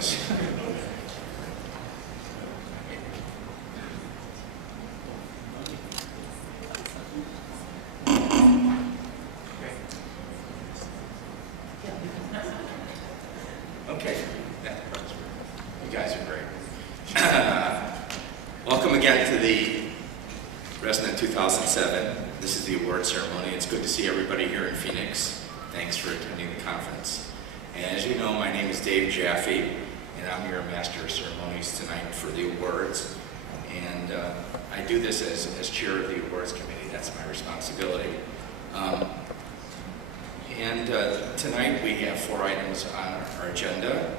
goes. Okay. You guys are great. Welcome again to the Resonant 2007. This is the award ceremony. It's good to see everybody here in Phoenix. Thanks for attending the conference. And as you know, my name is Dave Jaffe, and I'm your Master of Ceremonies tonight for the awards. And I do this as chair of the awards committee. That's my responsibility. Tonight we have 4 items on our agenda.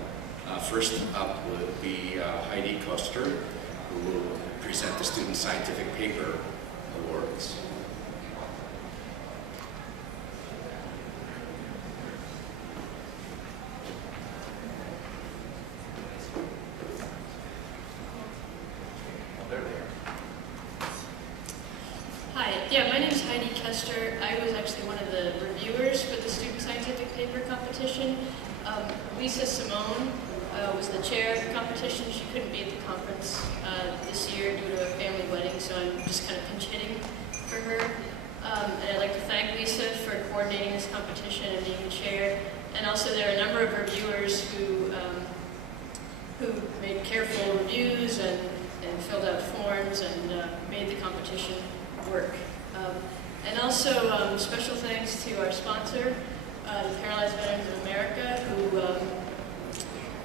First up will be Heidi Koester, who will present the Student Scientific Paper Awards. Hi, my name is Heidi Koester. I was actually one of the reviewers for the Student Scientific Paper Competition. Lisa Simone was the chair of the competition. She couldn't be at the conference this year due to a family wedding, so I'm just kind of pinch hitting for her. And I'd like to thank Lisa for coordinating this competition and being the chair. And also there are a number of reviewers who made careful reviews and filled out forms and made the competition work. And also special thanks to our sponsor, the Paralyzed Veterans of America, who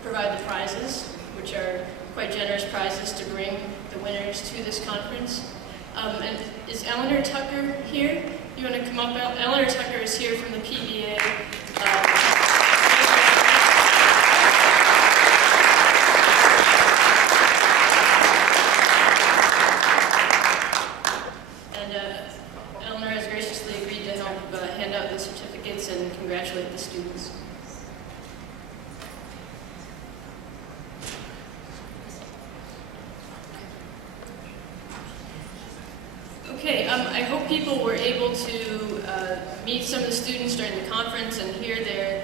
provide the prizes, which are quite generous prizes to bring the winners to this conference. And is Eleanor Tucker here? You want to come up? Eleanor Tucker is here from the PVA. Eleanor has graciously agreed to help hand out the certificates and congratulate the students. Okay, I hope people were able to meet some of the students during the conference and hear their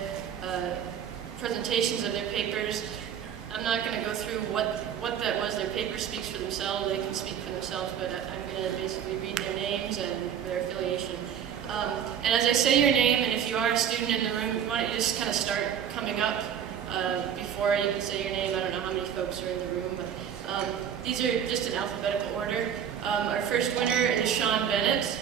presentations of their papers. I'm not going to go through what that was. Their paper speaks for themselves. They can speak for themselves, but I'm going to basically read their names and their affiliation. And as I say your name, and if you are a student in the room, why don't you just kind of start coming up before I even say your name. I don't know how many folks are in the room, but these are just in alphabetical order. Our first winner is Sean Bennett,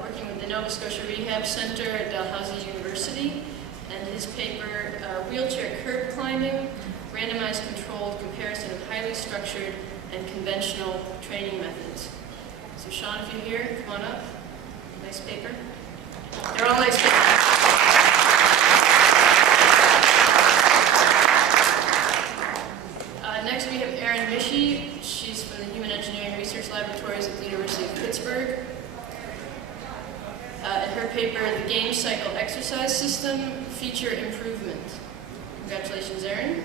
working with the Nova Scotia Rehab Center at Dalhousie University, and his paper, Wheelchair Curb Climbing, Randomized Controlled Comparison of Highly Structured and Conventional Training Methods. So Sean, if you're here, come on up. Nice paper. They're all nice papers. Next we have Erin Mischie. She's from the Human Engineering Research Laboratories at the University of Pittsburgh. And her paper, The Game Cycle Exercise System, Feature Improvement. Congratulations, Erin.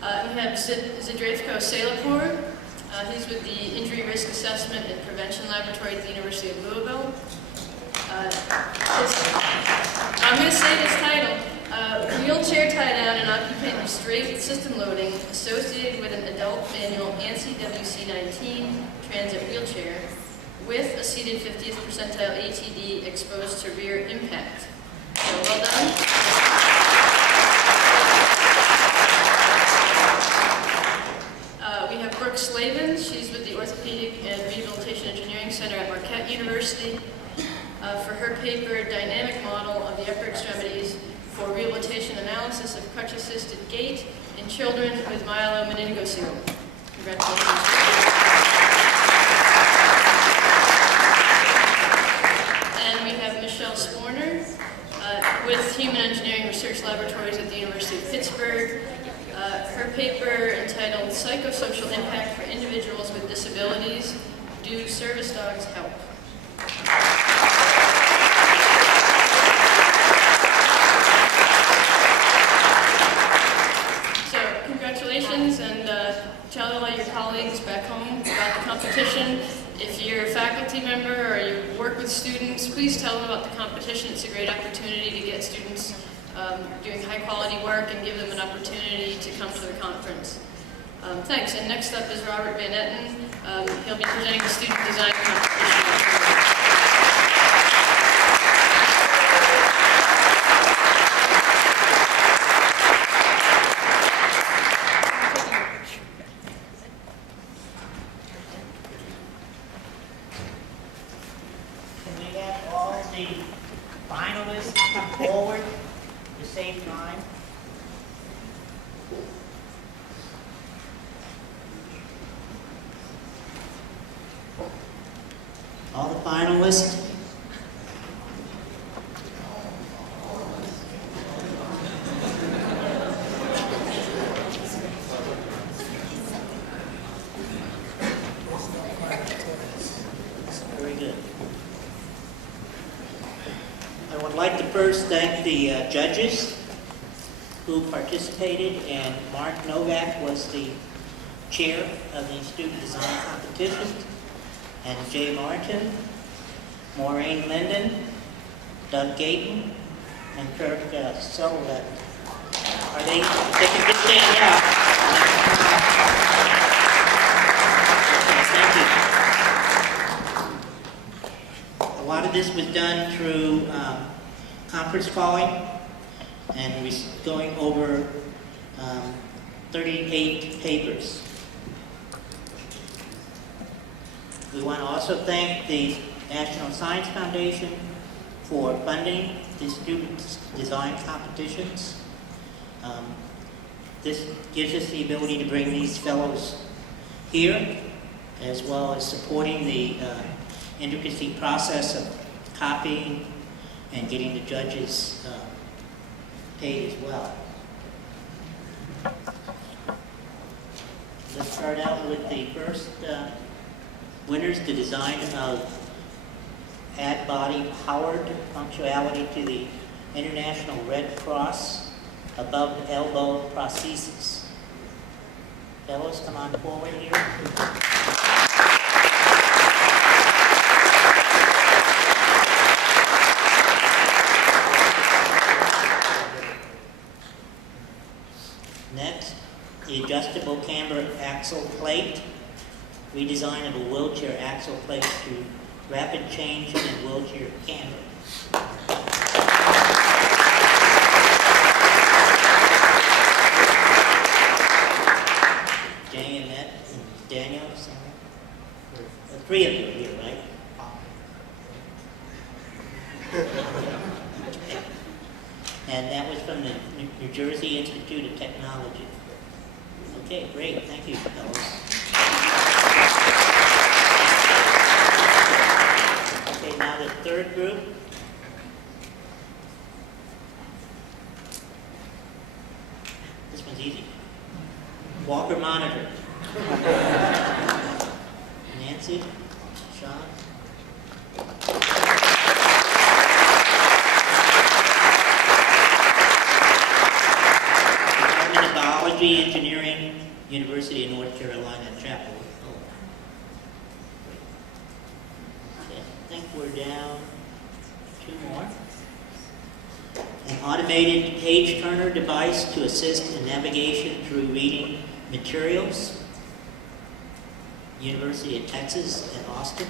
We have Zdravko Selapur. He's with the Injury Risk Assessment and Prevention Laboratory at the University of Louisville. I'm going to say this title, Wheelchair Tie-Down and Occupant Restraint System Loading Associated with an Adult Manual ANSI WC-19 Transit Wheelchair with a seated 50th percentile ATD exposed to rear impact. So well done. We have Brooke Slavin. She's with the Orthopedic and Rehabilitation Engineering Center at Marquette University. For her paper, Dynamic Model of the Upper Extremities for Rehabilitation Analysis of Crutch-Assisted Gait in Children with Myelomeningocele. Congratulations. And we have Michelle Sporner with Human Engineering Research Laboratories at the University of Pittsburgh. Her paper entitled Psychosocial Impact for Individuals with Disabilities, Do Service Dogs Help? Congratulations, and tell all your colleagues back home about the competition. If you're a faculty member or you work with with students, please tell them about the competition. It's a great opportunity to get students doing high quality work and give them an opportunity to come to the conference. Thanks. And next up is Robert Van Etten. He'll be presenting the student design competition. Can we have all the finalists come forward at the same time? All the finalists? Very good. I would like to first thank the judges who participated, and Mark Novak was the chair of the student design competition, and Jay Martin, Maureen Linden, Doug Gayton, and Kirk Sullivan. Are they can just stand up. Okay, thank you. A lot of this was done through conference calling, and we're going over 38 papers. We want to also thank the National Science Foundation for funding the student design competitions. This gives us the ability to bring these fellows here, as well as supporting the intricacy process of copying and getting the judges paid as well. Let's start out with the first winners, the design of add body powered functionality to the International Red Cross above elbow prosthesis. Fellows, come on forward here. Next, the adjustable camber axle plate. Redesign of a wheelchair axle plate to rapid change in wheelchair camber. Jay, Annette, and Daniel, the three of you are here, right? And that was from the New Jersey Institute of Technology. Okay, great, thank you, fellows. Okay, now the third group. This one's easy. Walker monitor. Nancy, Sean. Department of Biology, Engineering, University of North Carolina, Chapel. I think we're down two more. An automated page turner device to assist in navigation through reading materials. University of Texas at Austin.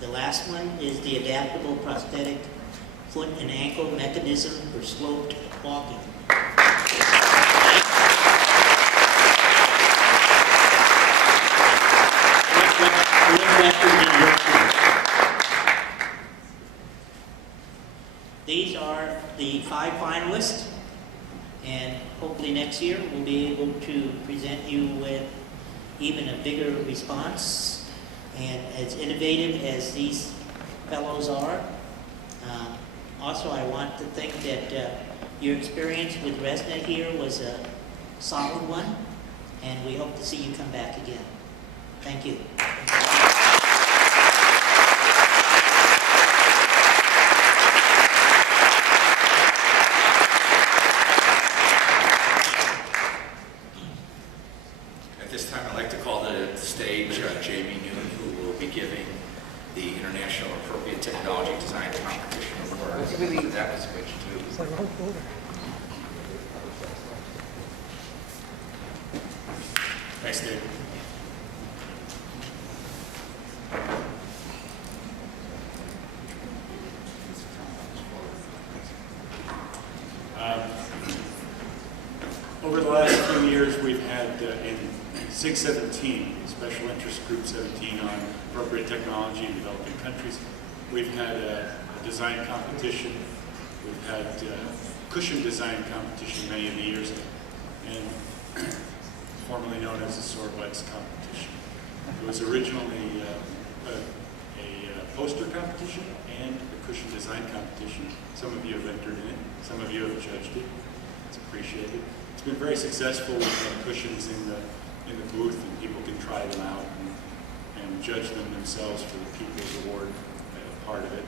The last one is the adaptable prosthetic foot and ankle mechanism for sloped walking. These are the 5 finalists, and hopefully next year we'll be able to present you with even a bigger response. And as innovative as these fellows are, also I want to think that your experience with ResNet here was a solid one, and we hope to see you come back again. Thank you. At this time, I'd like to call to the stage Jamie Noon, who will be giving the International Appropriate Technology Design Competition Award. That was switched too. Thanks, Dave. Over the last few years, we've had in SIG 17, Special Interest Group 17 on appropriate technology in developing countries, we've had a design competition. We've had cushion design competition many of the years, and formerly known as the Sorbutts competition. It was originally a poster competition and a cushion design competition. Some of you have entered in it. Some of you have judged it. It's appreciated. It's been very successful. We've had cushions in the booth, and people can try them out and judge them themselves for the People's Award part of it.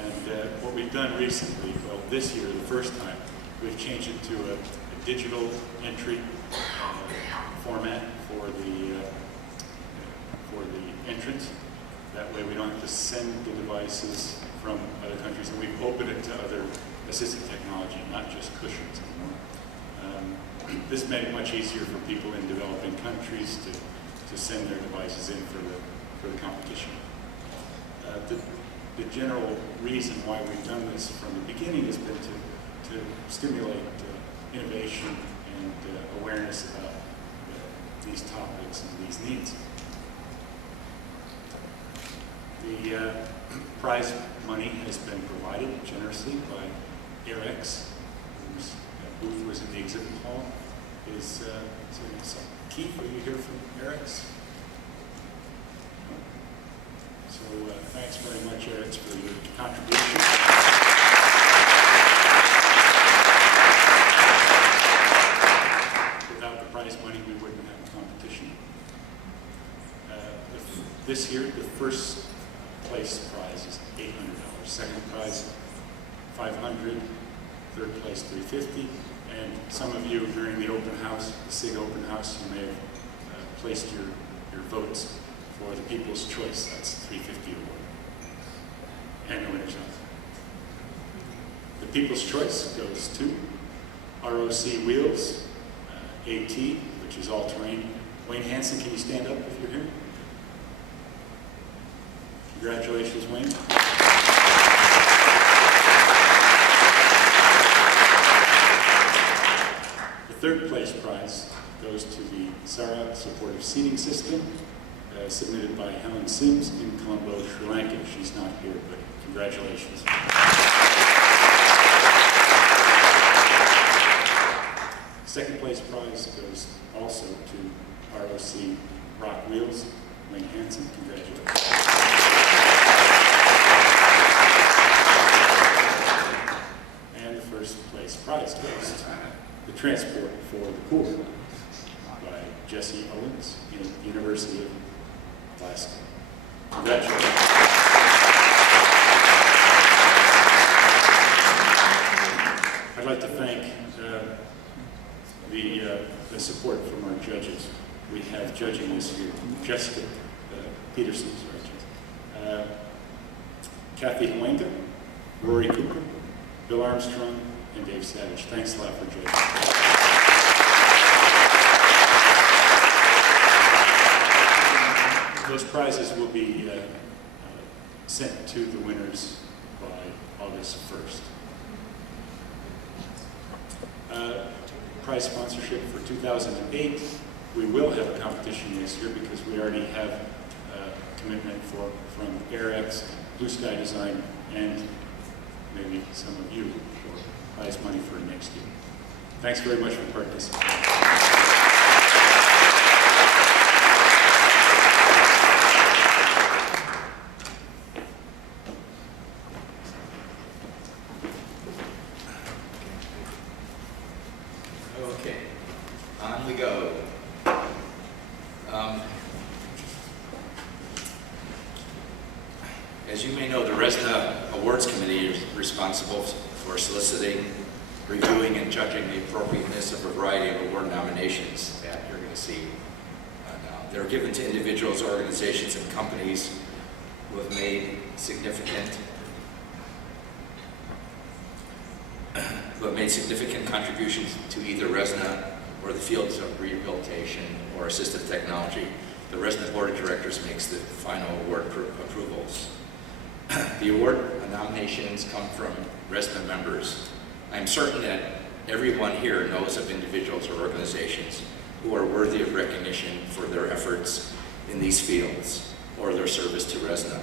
And what we've done recently, well, this year, the first time, we've changed it to a digital entry format for the entrance. That way we don't have to send the devices from other countries, and we've opened it to other assistive technology, not just cushions anymore. This made it much easier for people in developing countries to send their devices in for the competition. The general reason why we've done this from the beginning has been to stimulate innovation and awareness about these topics and these needs. The prize money has been provided generously by AirX, whose booth was in the exhibit hall. Is Keith, are you here from AirX? So thanks very much, AirX, for your contribution. Without the prize money, we wouldn't have a competition. This year, the first place prize is $800. Second prize, $500. Third place, $350. And some of you during the open house, the SIG open house, you may have placed your votes for the People's Choice. That's $350 award. And the winner's out. The People's Choice goes to ROC Wheels, AT, which is all-terrain. Wayne Hansen, can you stand up if you're here? Congratulations, Wayne. The third place prize goes to the SARA Supportive Seating System, submitted by Helen Sims in Colombo, Sri Lanka. She's not here, but congratulations. Second place prize goes also to ROC Rock Wheels, Wayne Hansen. Congratulations. And the first place prize goes to the Transport for the Poor by Jesse Owens in the University of Glasgow. Congratulations. I'd like to thank the support from our judges. We have judging this year Jessica Peterson, Kathy Huenga, Rory Cooper, Bill Armstrong, and Dave Savage. Thanks a lot for judging. Those prizes will be sent to the winners by August 1st. Prize sponsorship for 2008. We will have a competition this year because we already have a commitment from AirX, Blue Sky Design, and maybe some of you for prize money for next year. Thanks very much for participating. Okay, on we go. As you may know, the RESNA Awards Committee is responsible for soliciting, reviewing, and judging the appropriateness of a variety of award nominations that you're going to see now. They're given to individuals, organizations, and companies who have made significant contributions to either RESNA or the fields of rehabilitation or assistive technology. The RESNA Board of Directors makes the final award approvals. The award nominations come from RESNA members. I'm certain that everyone here knows of individuals or organizations who are worthy of recognition for their efforts in these fields or their service to RESNA.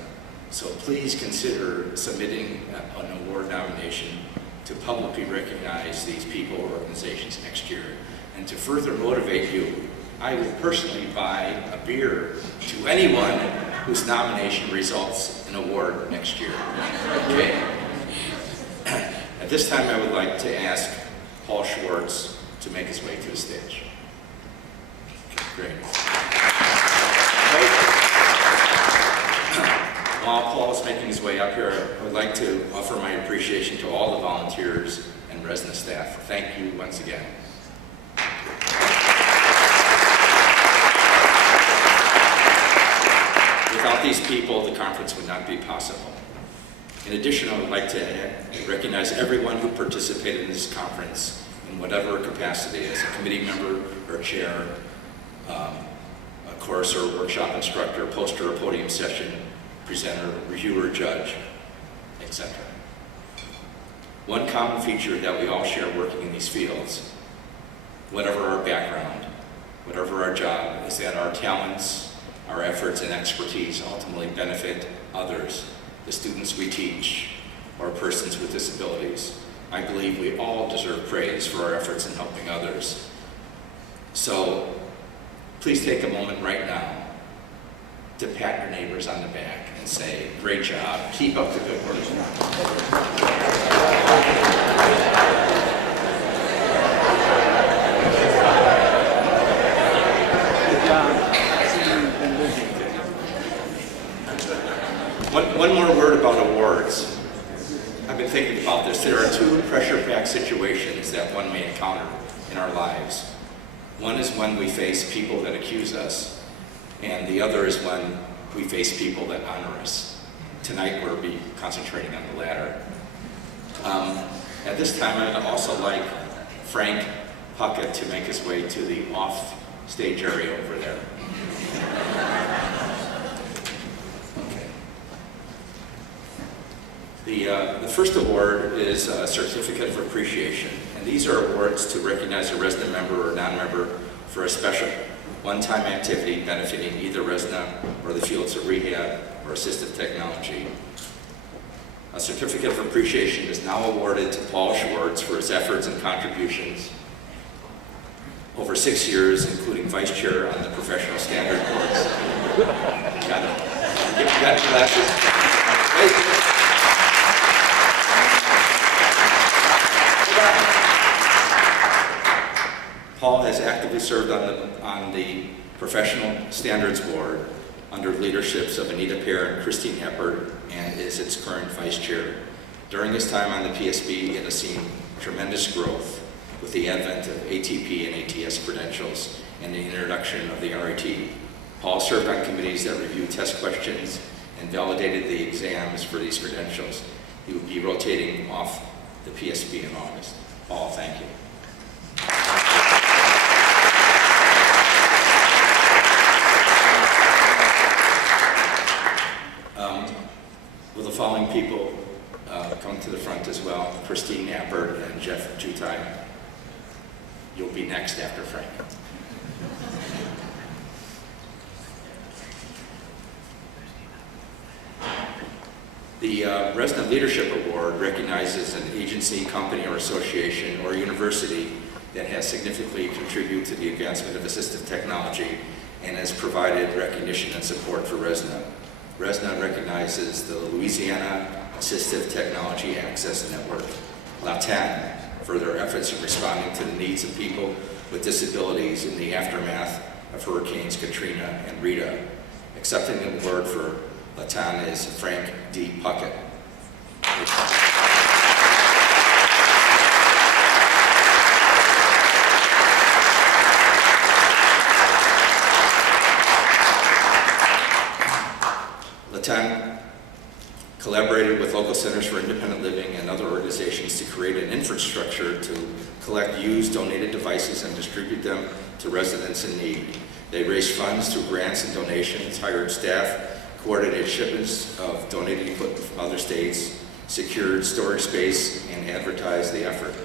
So please consider submitting an award nomination to publicly recognize these people or organizations next year. And to further motivate you, I will personally buy a beer to anyone whose nomination results in an award next year. Okay? At this time, I would like to ask Paul Schwartz to make his way to the stage. Great. While Paul is making his way up here, I would like to offer my appreciation to all the volunteers and RESNA staff. Thank you once again. Without these people, the conference would not be possible. In addition, I would like to recognize everyone who participated in this conference in whatever capacity, as a committee member or chair, a course or workshop instructor, poster or podium session, presenter, reviewer, judge, etc. One common feature that we all share working in these fields, whatever our background, whatever our job, is that our talents, our efforts and expertise ultimately benefit others, the students we teach, or persons with disabilities. I believe we all deserve praise for our efforts in helping others. So please take a moment right now to pat your neighbors on the back and say, great job, keep up the good work. One more word about awards. I've been thinking about this. There are two pressure-packed situations that one may encounter in our lives. One is when we face people that accuse us, and the other is when we face people that honor us. Tonight we'll be concentrating on the latter. At this time, I'd also like Frank Puckett to make his way to the off-stage area over there. The first award is a Certificate of Appreciation, and these are awards to recognize a RESNA member or non-member for a special one-time activity benefiting either RESNA or the fields of rehab or assistive technology. A Certificate of Appreciation is now awarded to Paul Schwartz for his efforts and contributions over 6 years, including Vice Chair on the Professional Standard Boards. Got it? You got your glasses? Great. Paul has actively served on the Professional Standards Board under leaderships of Anita Pear and Christine Eppert, and is its current vice chair. During his time on the PSB, it has seen tremendous growth with the advent of ATP and ATS credentials and the introduction of the RIT. Paul served on committees that reviewed test questions and validated the exams for these credentials. He will be rotating off the PSB in August. Paul, thank you. Will the following people come to the front as well? Christine Eppert and Jeff Jutai. You'll be next after Frank. The RESNA Leadership Award recognizes an agency, company, or association or university that has significantly contributed to the advancement of assistive technology and has provided recognition and support for RESNA. RESNA recognizes the Louisiana Assistive Technology Access Network, LATAN, for their efforts in responding to the needs of people with disabilities in the aftermath of Hurricanes Katrina and Rita. Accepting the award for Latan is Frank D. Puckett. Latan collaborated with local centers for independent living and other organizations to create an infrastructure to collect used donated devices and distribute them to residents in need. They raised funds through grants and donations, hired staff, coordinated shipments of donated equipment from other states, secured storage space, and advertised the effort.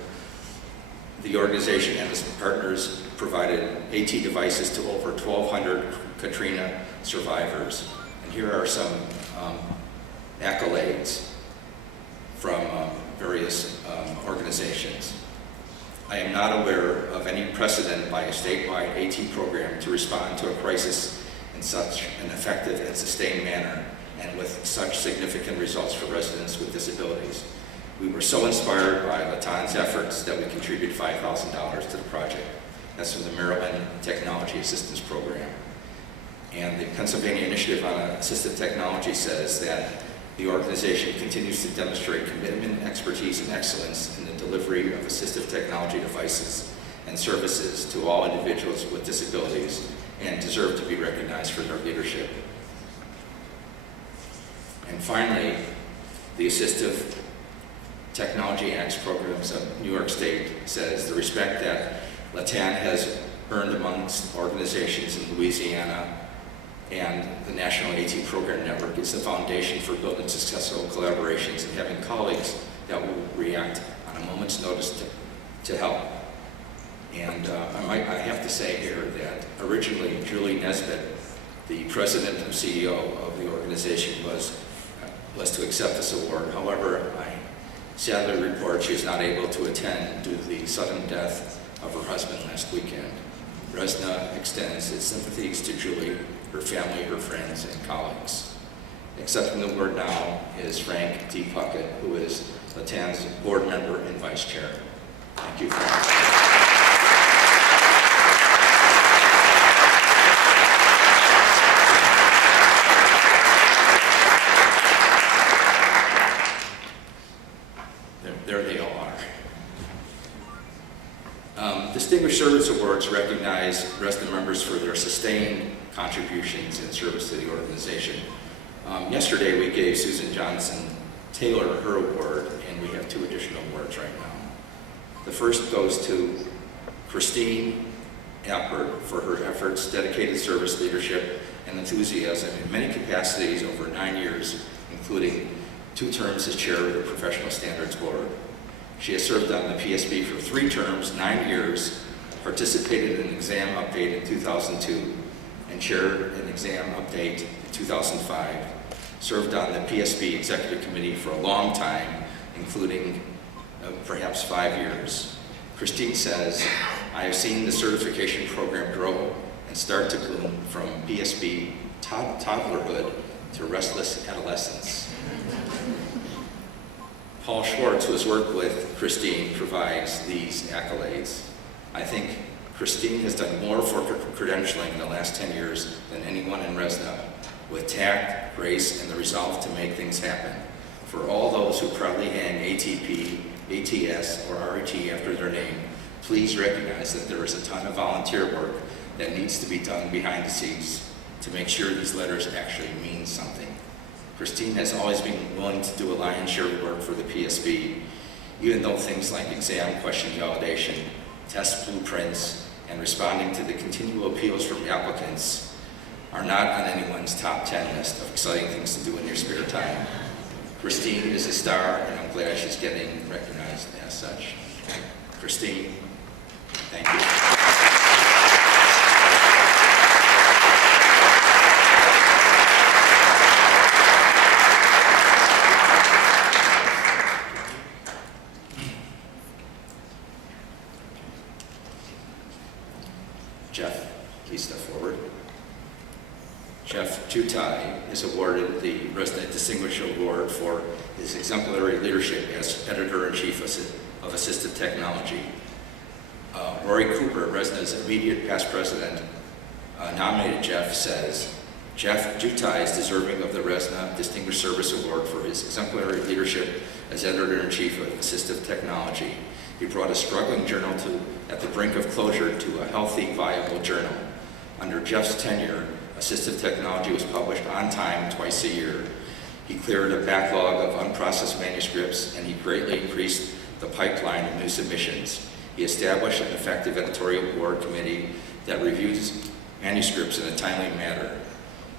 The organization and its partners provided AT devices to over 1,200 Katrina survivors. And here are some accolades from various organizations. I am not aware of any precedent by a statewide AT program to respond to a crisis in such an effective and sustained manner and with such significant results for residents with disabilities. We were so inspired by Latan's efforts that we contributed $5,000 to the project. That's from the Maryland Technology Assistance Program. And the Pennsylvania Initiative on Assistive Technology says that the organization continues to demonstrate commitment, expertise, and excellence in the delivery of assistive technology devices and services to all individuals with disabilities and deserve to be recognized for their leadership. And finally, the Assistive Technology Acts programs of New York State says the respect that Latan has earned amongst organizations in Louisiana and the National AT Program Network is the foundation for building successful collaborations and having colleagues that will react on a moment's notice to help. And I have to say here that originally Julie Nesbitt, the president and CEO of the organization, was to accept this award. However, I sadly report she is not able to attend due to the sudden death of her husband last weekend. RESNA extends its sympathies to Julie, her family, her friends, and colleagues. Accepting the award now is Frank D. Puckett, who is Latan's board member and vice chair. Thank you, Frank. There they all are. Distinguished Service Awards recognize RESNA members for their sustained contributions in service to the organization. Yesterday we gave Susan Johnson Taylor her award, and we have 2 additional awards right now. The first goes to Christine Appert for her efforts, dedicated service, leadership, and enthusiasm in many capacities over 9 years, including 2 terms as chair of the Professional Standards Board. She has served on the PSB for 3 terms, 9 years, participated in an exam update in 2002, and chaired an exam update in 2005. Served on the PSB Executive Committee for a long time, including perhaps 5 years. Christine says, I have seen the certification program grow and start to bloom from PSB toddlerhood to restless adolescence. Paul Schwartz, who has worked with Christine, provides these accolades. I think Christine has done more for credentialing in the last 10 years than anyone in RESNA, with tact, grace, and the resolve to make things happen. For all those who proudly hang ATP, ATS, or RET after their name, please recognize that there is a ton of volunteer work that needs to be done behind the scenes to make sure these letters actually mean something. Christine has always been willing to do a lion's share of work for the PSB, even though things like exam question validation, test blueprints, and responding to the continual appeals from applicants are not on anyone's top 10 list of exciting things to do in your spare time. Christine is a star, and I'm glad she's getting recognized as such. Christine, thank you. Jeff, please step forward. Jeff Chutai is awarded the RESNA Distinguished Award for his exemplary leadership as Editor-in-Chief of Assistive Technology. Rory Cooper, RESNA's immediate past president, nominated Jeff, says, Jeff Jutai is deserving of the RESNA Distinguished Service Award for his exemplary leadership as editor-in-chief of Assistive Technology. He brought a struggling journal at the brink of closure to a healthy, viable journal. Under Jeff's tenure, Assistive Technology was published on time twice a year. He cleared a backlog of unprocessed manuscripts, and he greatly increased the pipeline of new submissions. He established an effective editorial board committee that reviews manuscripts in a timely manner.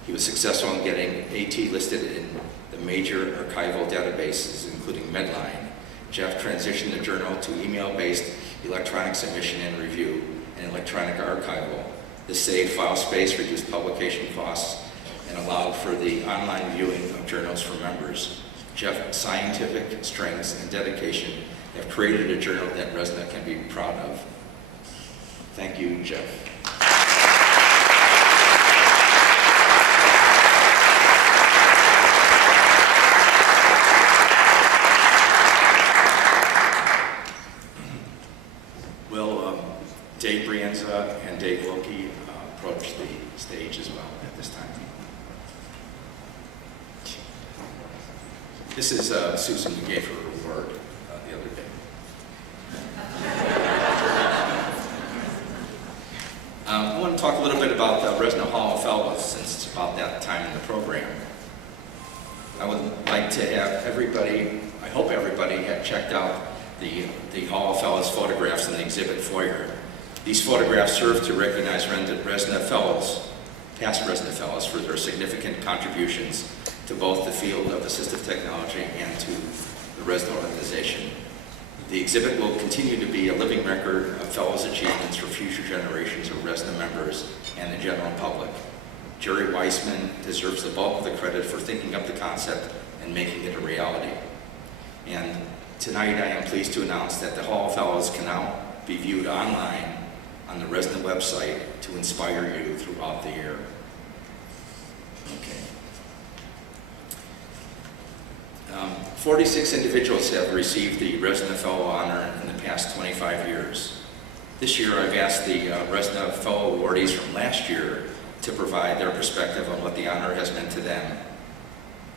He was successful in getting AT listed in the major archival databases, including Medline. Jeff transitioned the journal to email-based electronic submission and review and electronic archival. This saved file space, reduced publication costs, and allowed for the online viewing of journals for members. Jeff's scientific strengths and dedication have created a journal that RESNA can be proud of. Thank you, Jeff. Will Dave Brienza and Dave Wilkie approach the stage as well at this time? This is Susan, who gave her award the other day. I want to talk a little bit about the RESNA Hall of Fellows, since it's about that time in the program. I would like to have everybody, I hope everybody had checked out the Hall of Fellows photographs in the exhibit foyer. These photographs serve to recognize RESNA Fellows, past RESNA Fellows, for their significant contributions to both the field of assistive technology and to the RESNA organization. The exhibit will continue to be a living record of Fellows' achievements for future generations of RESNA members and the general public. Jerry Weissman deserves the bulk of the credit for thinking up the concept and making it a reality. And tonight I am pleased to announce that the Hall of Fellows can now be viewed online on the RESNA website to inspire you throughout the year. Okay. 46 individuals have received the RESNA Fellow honor in the past 25 years. This year I've asked the RESNA Fellow awardees from last year to provide their perspective on what the honor has meant to them.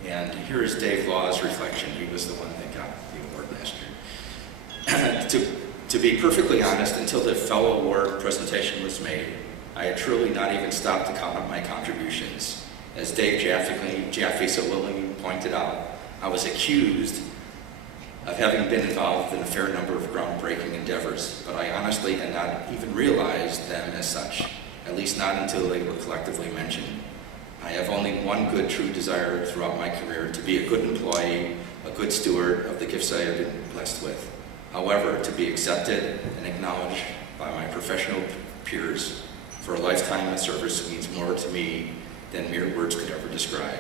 And here is Dave Law's reflection. He was the one that got the award last year. To be perfectly honest, until the Fellow Award presentation was made, I had truly not even stopped to count up my contributions. As Dave Jaffe so willingly pointed out, I was accused of having been involved in a fair number of groundbreaking endeavors, but I honestly had not even realized them as such, at least not until they were collectively mentioned. I have only one good, true desire throughout my career: to be a good employee, a good steward of the gifts I have been blessed with. However, to be accepted and acknowledged by my professional peers for a lifetime of service means more to me than mere words could ever describe.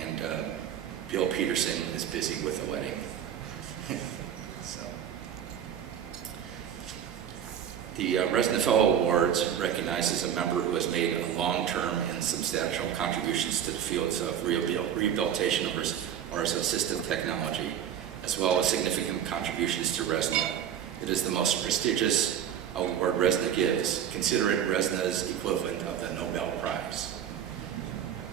And Bill Peterson is busy with a wedding. So, the RESNA Fellow Awards recognizes a member who has made a long-term and substantial contributions to the fields of rehabilitation or assistive technology, as well as significant contributions to RESNA. It is the most prestigious award RESNA gives. Consider it RESNA's equivalent of the Nobel Prize.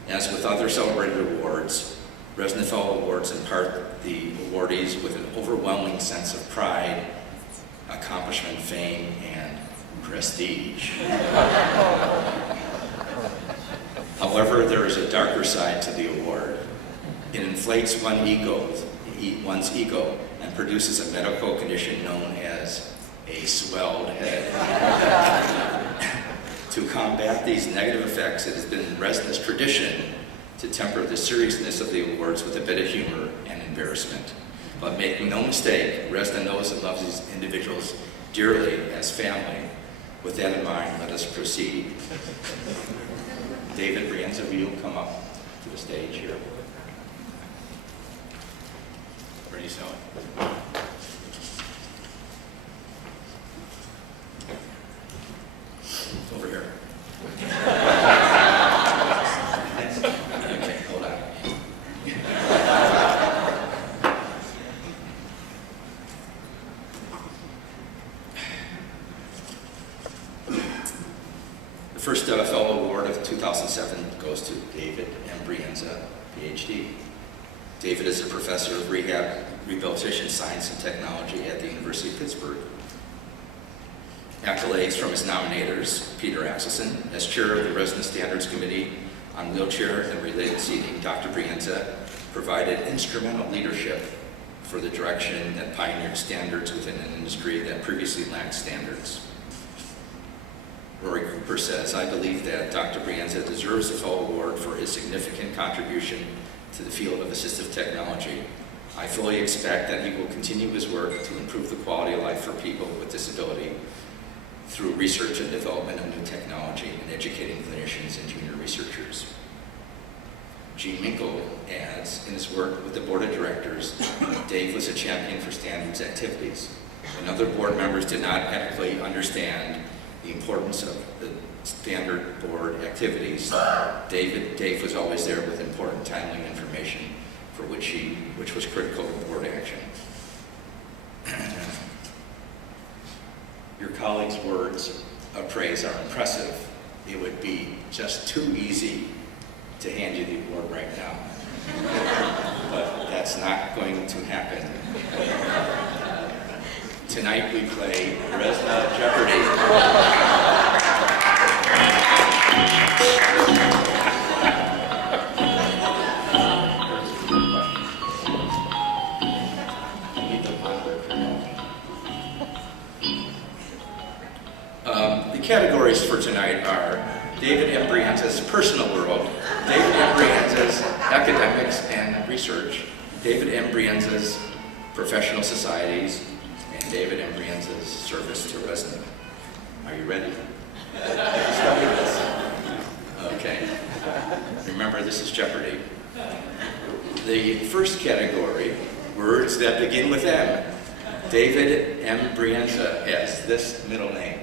As with other celebrated awards, RESNA Fellow Awards impart the awardees with an overwhelming sense of pride, accomplishment, fame, and prestige. However, there is a darker side to the award. It inflates one's ego and produces a medical condition known as a swelled head. To combat these negative effects, it has been RESNA's tradition to temper the seriousness of the awards with a bit of humor and embarrassment. But make no mistake, RESNA knows and loves these individuals dearly as family. With that in mind, let us proceed. David Brienza, will you come up to the stage here? Where do you sell it? It's over here. Okay, hold on. The first fellow award of of 2007 goes to David M. Brienza, PhD. David is a professor of rehabilitation science and technology at the University of Pittsburgh. Accolades from his nominators: Peter Axelson, as chair of the Resident Standards Committee on Wheelchair and Related Seating. Dr. Brienza provided instrumental leadership for the direction that pioneered standards within an industry that previously lacked standards. Rory Cooper says, I believe that Dr. Brienza deserves a full award for his significant contribution to the field of assistive technology. I fully expect that he will continue his work to improve the quality of life for people with disability through research and development of new technology and educating clinicians and junior researchers. Gene Minkle adds, in his work with the board of directors, Dave was a champion for standards activities. When other board members did not adequately understand the importance of the standard board activities, Dave was always there with important timely information for which was critical of board action. Your colleagues' words of praise are impressive. It would be just too easy to hand you the award right now. But that's not going to happen. Tonight we play RESNA Jeopardy! The categories for tonight are David M. Brienza's personal world, David M. Brienza's academics and research, David M. Brienza's professional societies, and David M. Brienza's service to RESNA. Are you ready? Okay. Remember, this is Jeopardy! The first category, words that begin with M. David M. Brienza has this middle name.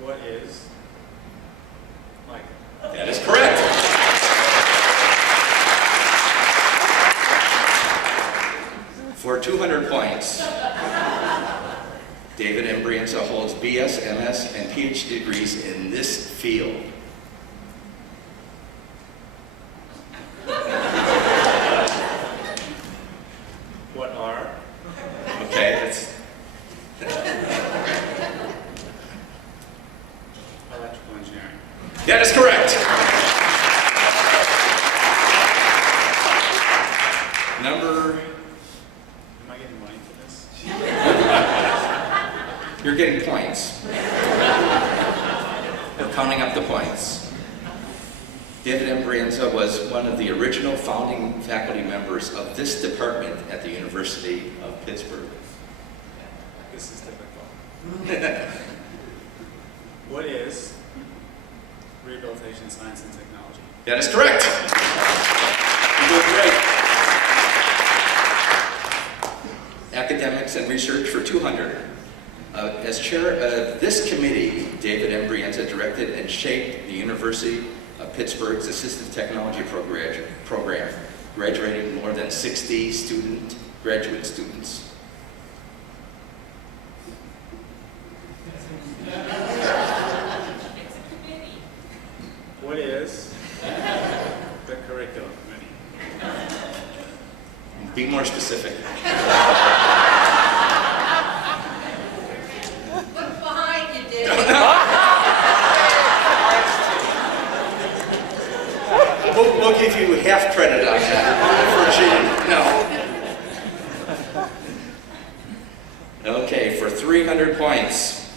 What is Mike? That is correct. For 200 points, David M. Brienza holds BS, MS, and PhD degrees in this field. What are Okay, that's electrical engineering? that is correct. Number, Am I getting money for this? you're getting points. We're counting up the points. David M. Brienza was one of the original founding faculty members of this department at the University of Pittsburgh. This is typical. What is rehabilitation science and technology? That is correct. You did great. Academics and research for 200. As chair of this committee, David M. Brienza directed and shaped the University of Pittsburgh's Assistive Technology program, graduating more than 60 graduate students. What is the curriculum committee? Be more specific. Look behind you, Dave. We'll give you half credit on that for cheating. No. Okay, for 300 points,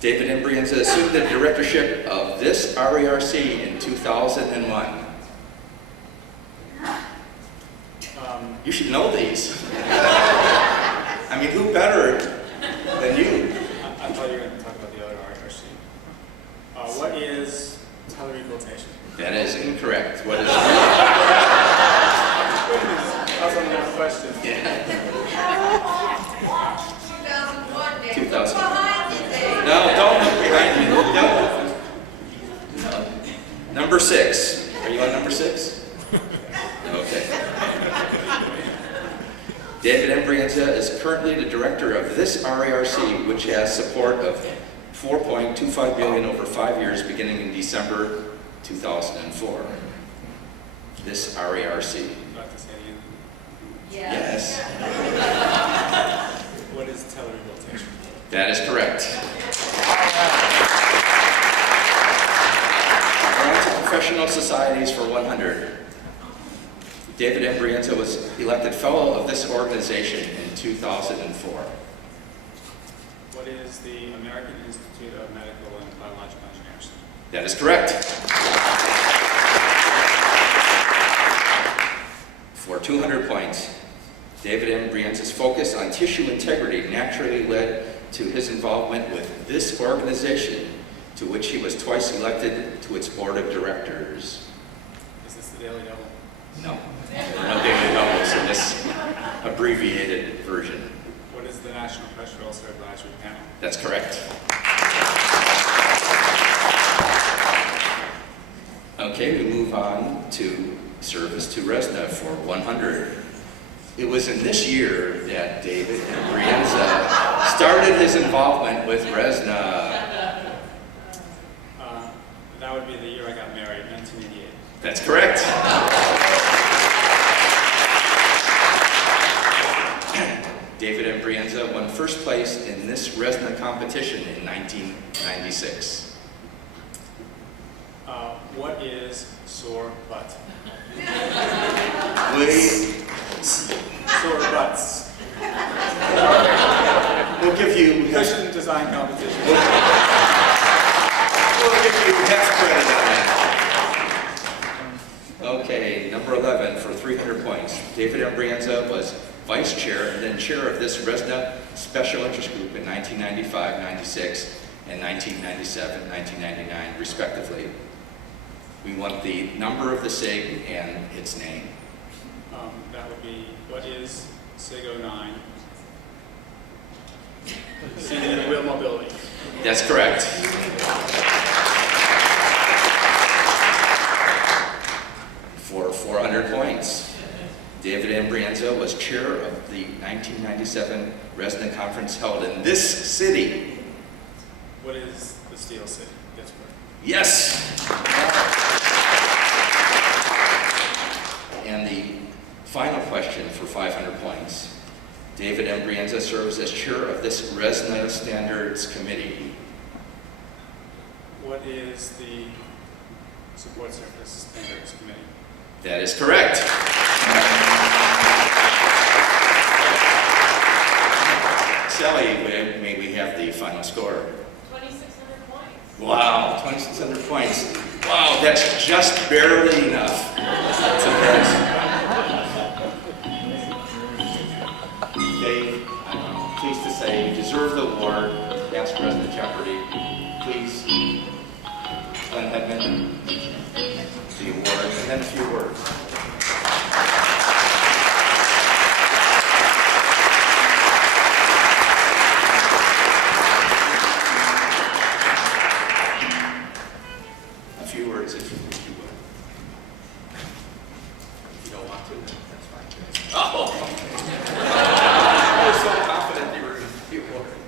David M. Brienza assumed the directorship of this RERC in 2001. You should know these. I mean, who better than you? I thought you were going to talk about the other RRC. What is telerehabilitation? That is incorrect. What is That was another question. Yeah. 2001, Dave. 2000. Look behind you, Dave. No, don't look behind you. No. Number 6. Are you on number 6? Okay. David M. Brienza is currently the director of this RARC, which has support of $4.25 billion over 5 years, beginning in December 2004. This RARC. Dr. Sadian, Yes, what is telerehabilitation? that is correct. On to professional societies for 100. David M. Brienza was elected fellow of this organization in 2004. What is the American Institute of Medical and Biological Engineers? That is correct. For 200 points, David M. Brienza's focus on tissue integrity naturally led to his involvement with this organization, to which he was twice elected to its board of directors. Is this the Daily Double? No, there are no daily doubles in this abbreviated version. What is the National Pressure Ulcer Advisory Panel? That's correct. Okay, we move on to service to RESNA for 100. It was in this year that David M. Brienza started his involvement with RESNA. That would be the year I got married, 1988. That's correct. David M. Brienza won first place in this RESNA competition in 1996. What is sore butt? Sore butts. We'll give you Cushion design competition. We'll give you half credit on that. Okay, number 11 for 300 points. David M. Brienza was vice chair and then chair of this RESNA special interest group in 1995, 96, and 1997, 1999, respectively. We want the number of the SIG and its name. That would be, what is SIG 09? Seating and wheel mobility. That's correct. For 400 points, David M. Brienza was chair of the 1997 RESNA conference held in this city. What is the Steel City? Pittsburgh. Yes. And the final question for 500 points. David M. Brienza serves as chair of this RESNA Standards Committee. What is the Support Surface Standards Committee? That is correct. Sally, may we have the final score? 2,600 points. Wow, 2,600 points. Wow, that's just barely enough to pass. Dave, I'm pleased to say you deserve the award. Past President Jeopardy. Please, Glenn Hedman, the award, and then a few words. A few words if you would. If you don't want to, that's fine. Oh! I was so confident you were going to be awarded.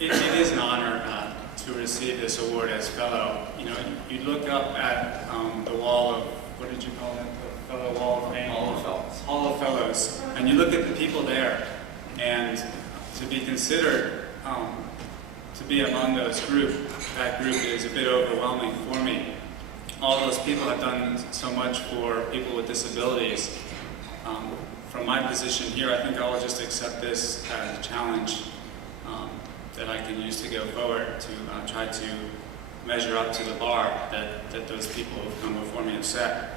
It is an honor to receive this award as fellow. You know, you look up at the wall of, what did you call it? The fellow wall of fame? Hall of Fellows. Hall of Fellows. And you look at the people there, and to be considered to be among those that group is a bit overwhelming for me. All those people have done so much for people with disabilities. From my position here, I think I'll just accept this as a challenge that I can use to go forward to try to measure up to the bar that those people who have come before me have set.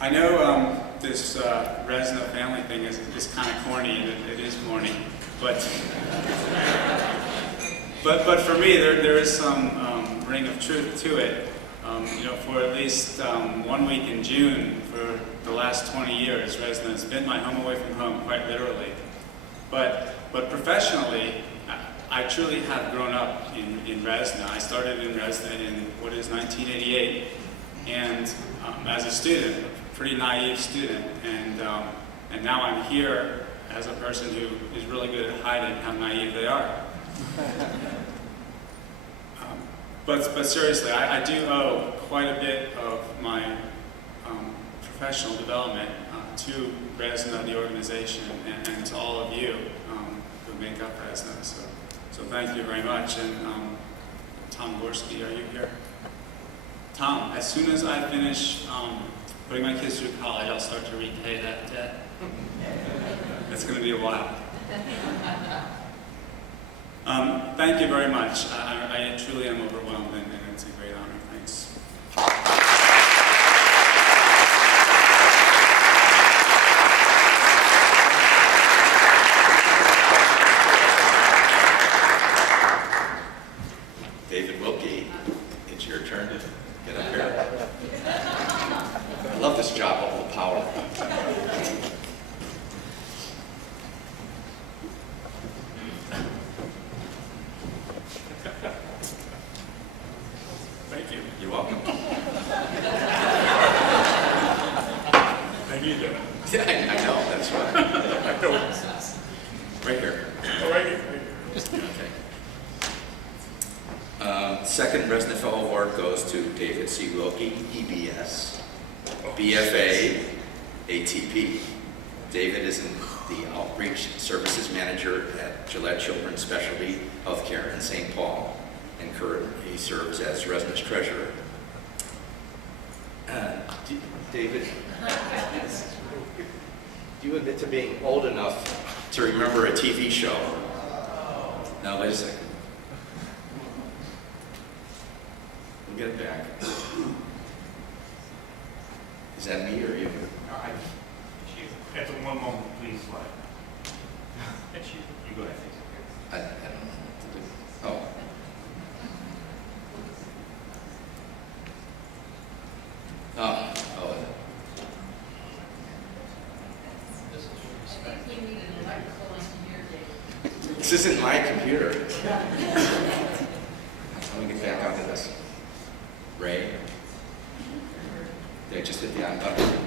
I know this RESNA family thing is kind of corny, and it is corny, but for me there is some ring of truth to it. You know, for at least 1 week in June for the last 20 years, RESNA has been my home away from home, quite literally. But professionally, I truly have grown up in RESNA. I started in RESNA in what is 1988, and as a student, a pretty naive student, and now I'm here as a person who is really good at hiding how naive they are. But seriously, I do owe quite a bit of my professional development to RESNA, the organization, and to all of you who make up RESNA. So thank you very much. And Tom Gorski, are you here? Tom, as soon as I finish putting my kids through college, I'll start to repay that debt. It's going to be a while. Thank you very much. I truly am overwhelmed, and it's a great honor. Thanks. David Wilkie, it's your turn to get up here. I love this job, all the power. Thank you. You're welcome. Thank you, Devin. Yeah, I know, that's right. I know. Right here. All right. Okay. Second RESNA Fellow Award goes to David C. Wilkie, EBS, BFA, ATP. David is the Outreach Services Manager at Gillette Children's Specialty Healthcare in St. Paul, and currently he serves as RESNA's treasurer. David, do you admit to being old enough to remember a TV show? Now, wait a second. We'll get it back. Is that me or you? At the one moment, please, slide. That's you. You go ahead. I don't know what to do. Oh. Oh. This isn't my computer. Let me get back onto this. Ray? Did I just hit the on button?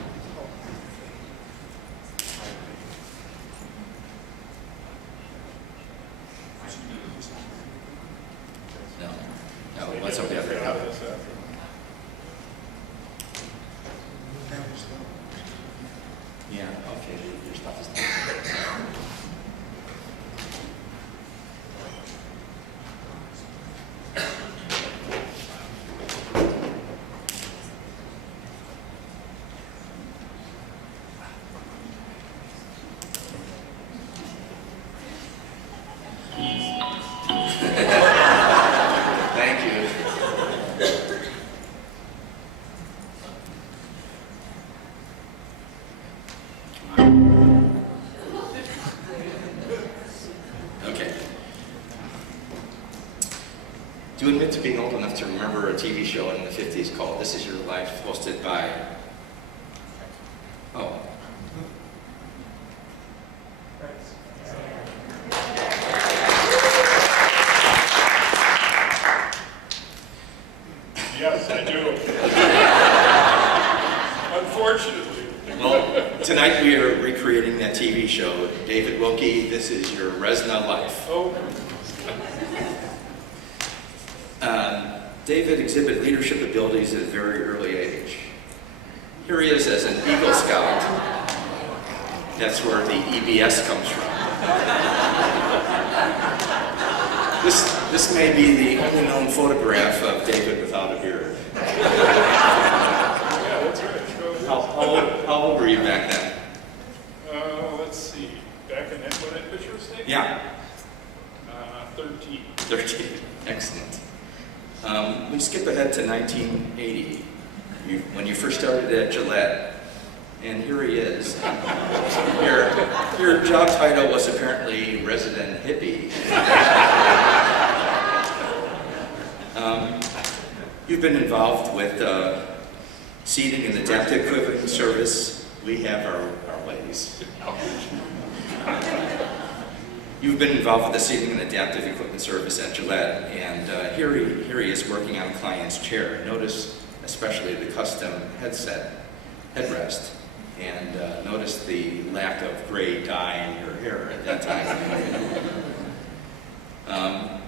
No. No, what's up there? Yeah, okay, your stuff is done. Thank you. Okay. Do you admit to being old enough to remember a TV show in the 50s called This Is Your Life, hosted by... Oh. Yes, I do. Unfortunately. Well, tonight we are recreating that TV show. David Wilkie, This Is Your RESNA Life. Oh, David exhibited leadership abilities at a very early age. Here he is as an Eagle Scout. That's where the EBS comes from. This may be the only known photograph of David without a beard. yeah, that's right. How old were you back then? Let's see. Back in that, when that picture was taken? Yeah, 13. 13. Excellent. We skip ahead to 1980, when you first started at Gillette, and here he is. Your job title was apparently resident hippie. You've been involved with seating and adaptive equipment service. We have our ways. You've been involved with the seating and adaptive equipment service at Gillette, and here he is working on a client's chair. Notice especially the custom headrest, and notice the lack of gray dye in your hair at that time.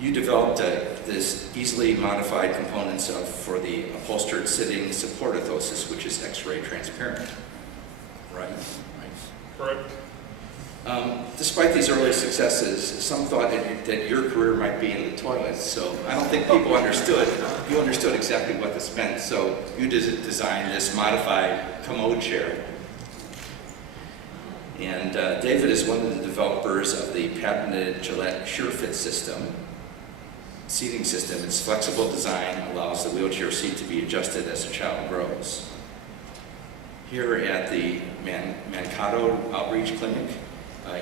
You developed this easily modified components for the upholstered sitting support orthosis, which is X-ray transparent, right? Correct. Despite these early successes, some thought that your career might be in the toilets, so I don't think people understood. You understood exactly what this meant, so you designed this modified commode chair. And David is one of the developers of the patented Gillette SureFit system, seating system. Its flexible design allows the wheelchair seat to be adjusted as the child grows. Here at the Mankato Outreach Clinic,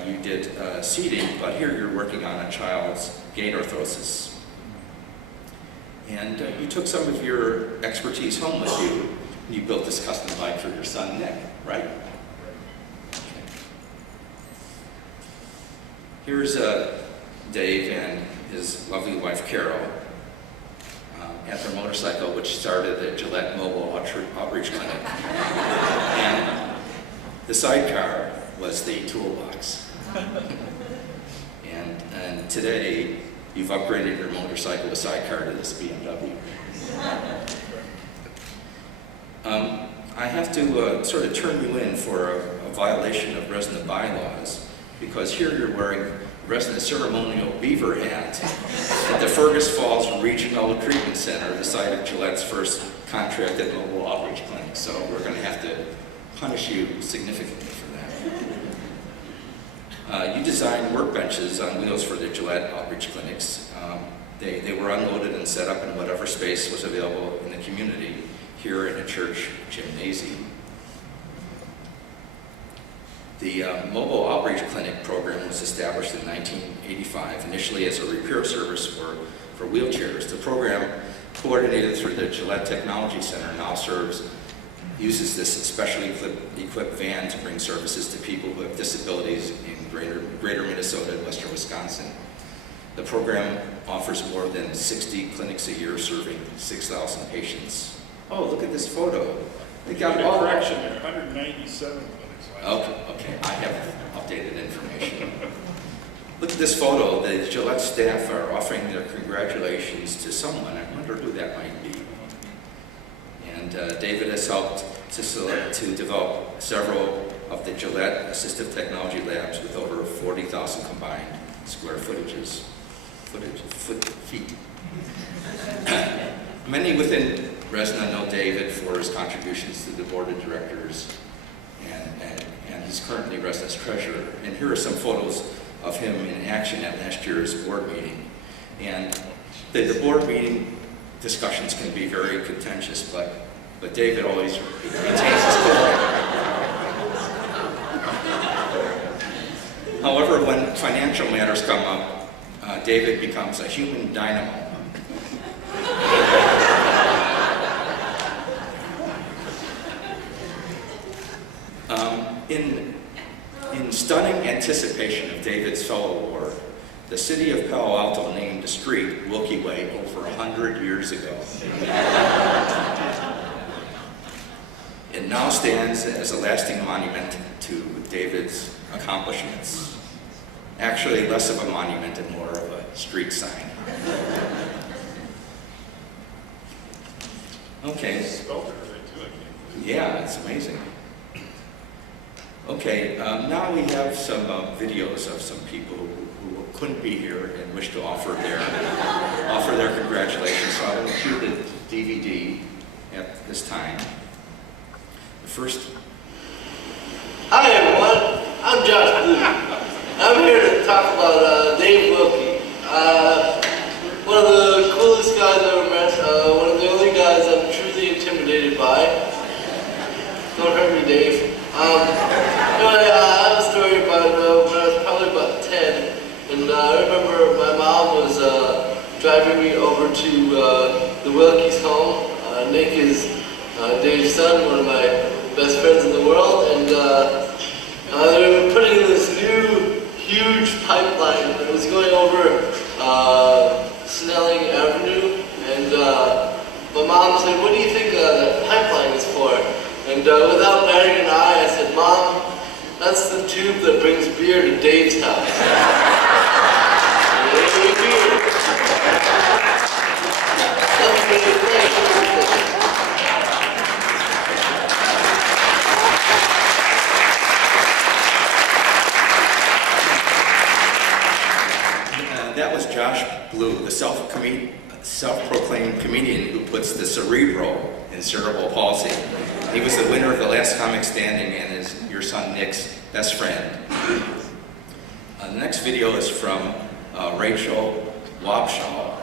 you did seating, but here you're working on a child's gait orthosis. And you took some of your expertise home with you, and you built this custom bike for your son, Nick, right? Okay. Here's Dave and his lovely wife, Carol, at their motorcycle, which started at Gillette Mobile Outreach Clinic. And the sidecar was the toolbox. And today, you've upgraded your motorcycle with sidecar to this BMW. I have to sort of turn you in for a violation of ResNet bylaws, because here you're wearing ResNet ceremonial beaver hat at the Fergus Falls Regional Treatment Center, the site of Gillette's first contracted mobile outreach clinic. So we're going to have to punish you significantly for that. You designed workbenches on wheels for the Gillette outreach clinics. They were unloaded and set up in whatever space was available in the community, here in a church gymnasium. The Mobile Outreach Clinic program was established in 1985, initially as a repair service for wheelchairs. The program, coordinated through the Gillette Technology Center, now uses this specially equipped van to bring services to people who have disabilities in greater Minnesota and western Wisconsin. The program offers more than 60 clinics a year, serving 6,000 patients. Oh, look at this photo. They got all Correction, there are 197 clinics. Okay, I have updated information. Look at this photo. The Gillette staff are offering their congratulations to someone. I wonder who that might be. And David has helped to develop several of the Gillette Assistive Technology Labs with over 40,000 combined square feet. Many within ResNet know David for his contributions to the board of directors, and he's currently ResNet's treasurer. And here are some photos of him in action at last year's board meeting. And the board meeting discussions can be very contentious, but David always maintains his cool. However, when financial matters come up, David becomes a human dynamo. In stunning anticipation of David's fellow award, the city of Palo Alto named a street Wilkie Way over 100 years ago. It now stands as a lasting monument to David's accomplishments. Actually, less of a monument and more of a street sign. Okay. Spelled everything too, I can't believe it. Yeah, it's amazing. Okay, now we have some videos of some people who couldn't be here and wish to offer their congratulations. So I will cue the DVD at this time. The first. Hi everyone, I'm Josh Blue. I'm here to talk about Dave Wilkie. One of the coolest guys I ever met, one of the only guys I'm truly intimidated by. Don't hurt me, Dave. Anyway, I have a story about when I was probably about 10, and I remember my mom was driving me over to the Wilkie's home. Nick is Dave's son, one of my best friends in the world, and they were putting this new huge pipeline. It was going over Snelling Avenue, and my mom said, "What do you think that pipeline is for?" And without batting an eye, I said, "Mom, that's the tube that brings beer to Dave's house." That was Josh Blue, the self-proclaimed comedian who puts the cerebral in cerebral palsy. He was the winner of the last comic standing and is your son Nick's best friend. The next video is from Rachel Wabshaw,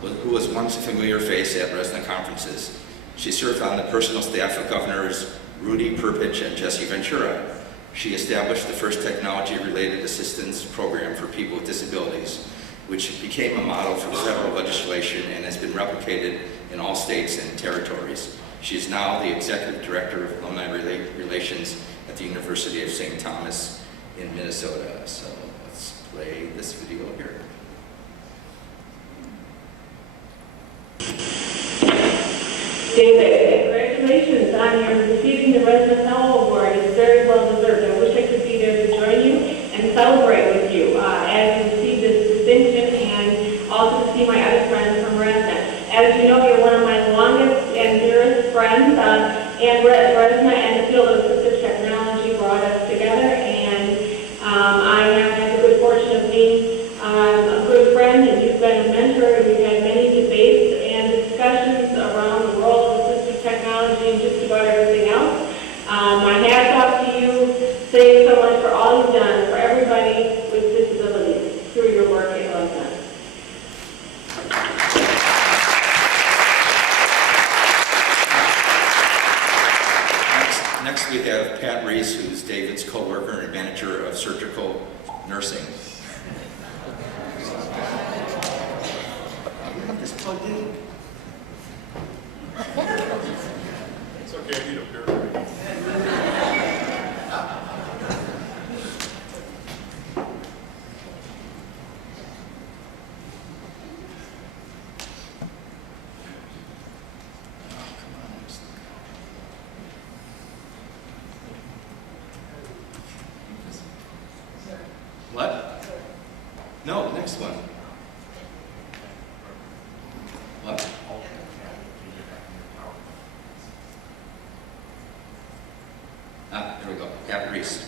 who was once a familiar face at RESNA conferences. She served on the personal staff of Governors Rudy Perpich and Jesse Ventura. She established the first technology-related assistance program for people with disabilities, which became a model for federal legislation and has been replicated in all states and territories. She is now the Executive Director of Alumni Relations at the University of St. Thomas in Minnesota. So let's play this video here. David, congratulations on your receiving the RESNA Fellow Award. It's very well deserved. I wish I could be there to join you and celebrate with you as you receive this distinction, and also to see my other friends from RESNA. As you know, you're one of my longest and dearest friends, and RESNA and the field of assistive technology brought us together, and I have had the good fortune of being a good friend, and you've been a mentor, and we've had many debates and discussions around the role of assistive technology and just about everything else. My hat's off to you. Thank you so much for all you've done for everybody with disabilities through your work at RESNA. Next we have Pat Reese, who's David's co-worker and manager of surgical nursing. This plugged in. It's okay, I need a beer. What? No, next one. What? There we go. Pat Reese.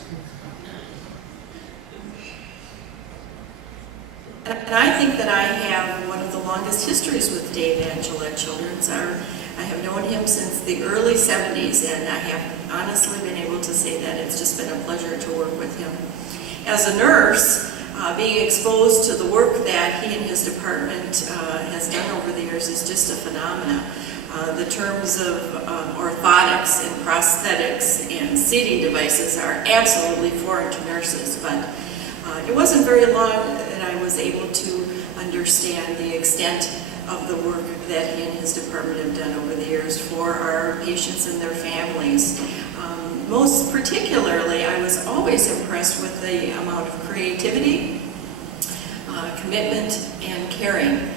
And I think that I have one of the longest histories with Dave Angel at Children's. I have known him since the early 70s, and I have honestly been able to say that it's just been a pleasure to work with him. As a nurse, being exposed to the work that he and his department has done over the years is just a phenomenon. The terms of orthotics and prosthetics and seating devices are absolutely foreign to nurses, but it wasn't very long that I was able to understand the extent of the work that he and his department have done over the years for our patients and their families. Most particularly, I was always impressed with the amount of creativity, commitment, and caring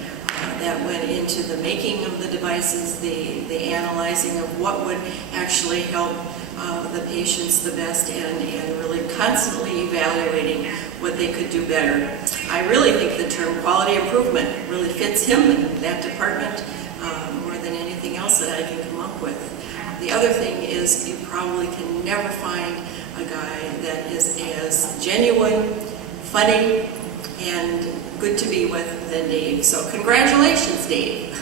that went into the making of the devices, the analyzing of what would actually help the patients the best, and really constantly evaluating what they could do better. I really think the term quality improvement really fits him in that department more than anything else that I can come up with. The other thing is you probably can never find a guy that is as genuine, funny, and good to be with than Dave. So congratulations, Dave.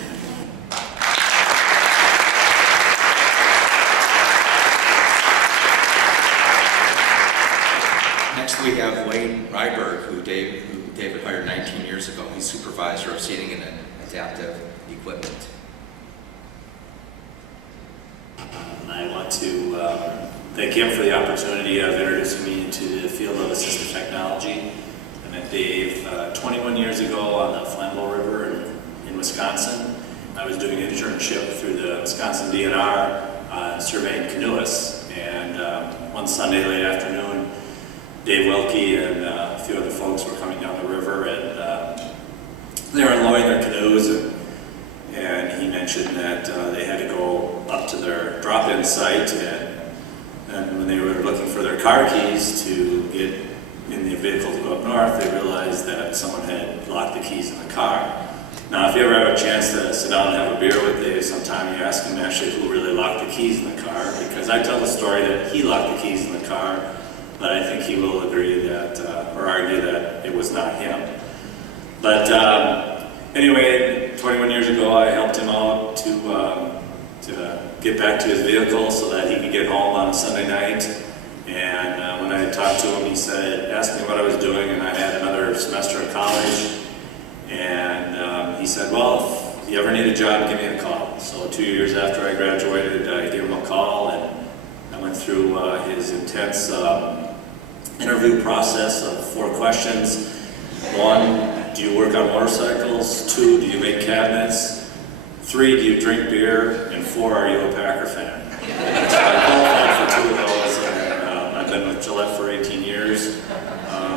Next we have Wayne Ryberg, who David hired 19 years ago. He's supervisor of seating and adaptive equipment. I want to thank him for the opportunity of introducing me into the field of assistive technology. I met Dave 21 years ago on the Flammable River in Wisconsin. I was doing an internship through the Wisconsin DNR surveying canoeists, and one Sunday late afternoon, Dave Wilkie and a few other folks were coming down the river, and they were unloading their canoes, and he mentioned that they had to go up to their drop-in site, and when they were looking for their car keys to get in the vehicle to go up north, they realized that someone had locked the keys in the car. Now, if you ever have a chance to sit down and have a beer with Dave sometime, you ask him actually who really locked the keys in the car, because I tell the story that he locked the keys in the car, but I think he will agree that, or argue that it was not him. But anyway, 21 years ago, I helped him out to get back to his vehicle so that he could get home on a Sunday night. And when I talked to him, he asked me what I was doing, and I had another semester of college. And he said, well, if you ever need a job, give me a call. So 2 years after I graduated, I gave him a call, and I went through his intense interview process of 4 questions. 1, do you work on motorcycles? 2, do you make cabinets? 3, do you drink beer? And 4, are you a Packer fan? So I qualified for 2 of those, and I've been with Gillette for 18 years.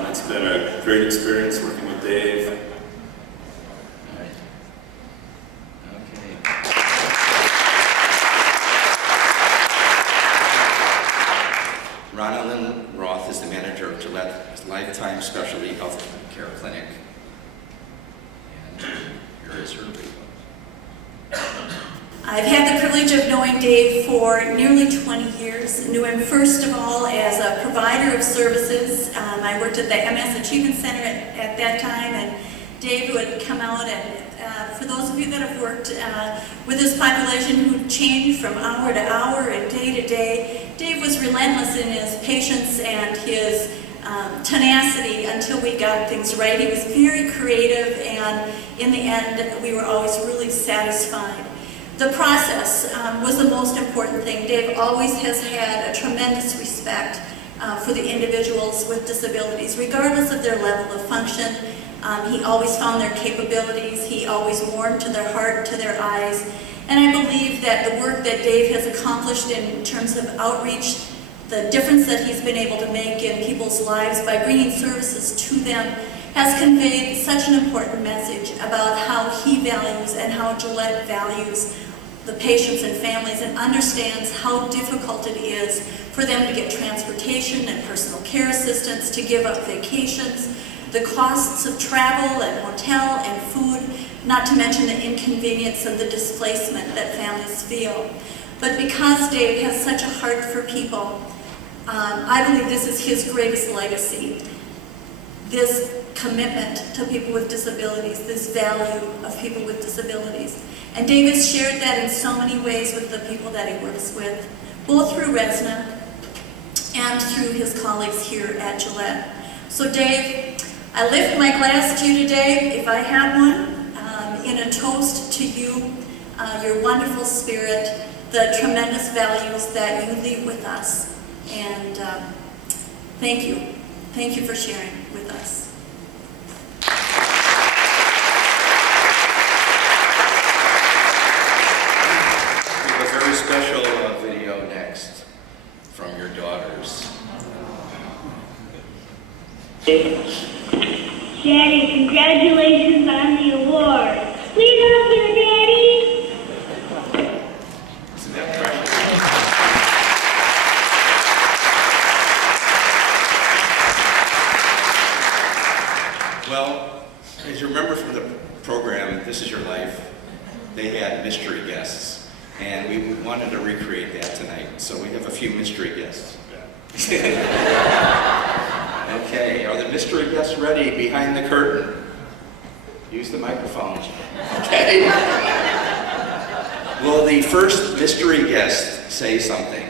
It's been a great experience working with Dave. Ronalyn Roth is the manager of Gillette Lifetime Specialty Health Care Clinic. And here is her video. I've had the privilege of knowing Dave for nearly 20 years. Knew him first of all as a provider of services. I worked at the MS Achievement Center at that time, and Dave would come out and for those of you that have worked with this population who changed from hour to hour and day to day, Dave was relentless in his patience and his tenacity until we got things right. He was very creative, and in the end, we were always really satisfied. The process was the most important thing. Dave always has had a tremendous respect for the individuals with disabilities, regardless of their level of function. He always found their capabilities. He always warmed to their heart, to their eyes. And I believe that the work that Dave has accomplished in terms of outreach, the difference that he's been able to make in people's lives by bringing services to them, has conveyed such an important message about how he values and how Gillette values the patients and families, and understands how difficult it is for them to get transportation and personal care assistance, to give up vacations, the costs of travel and hotel and food, not to mention the inconvenience and the displacement that families feel. But because Dave has such a heart for people, I believe this is his greatest legacy. This commitment to people with disabilities, this value of people with disabilities. And Dave has shared that in so many ways with the people that he works with, both through RESNA and through his colleagues here at Gillette. So Dave, I lift my glass to you today, if I have one, in a toast to you, your wonderful spirit, the tremendous values that you leave with us. And thank you. Thank you for sharing with us. We have a very special video next from your daughters. Daddy, congratulations on the award. We love you, Daddy. Isn't that precious? Well, as you remember from the program, This Is Your Life, they had mystery guests, and we wanted to recreate that tonight. So we have a few mystery guests. Okay, are the mystery guests ready behind the curtain? Use the microphone. Okay. Will the first mystery guest say something?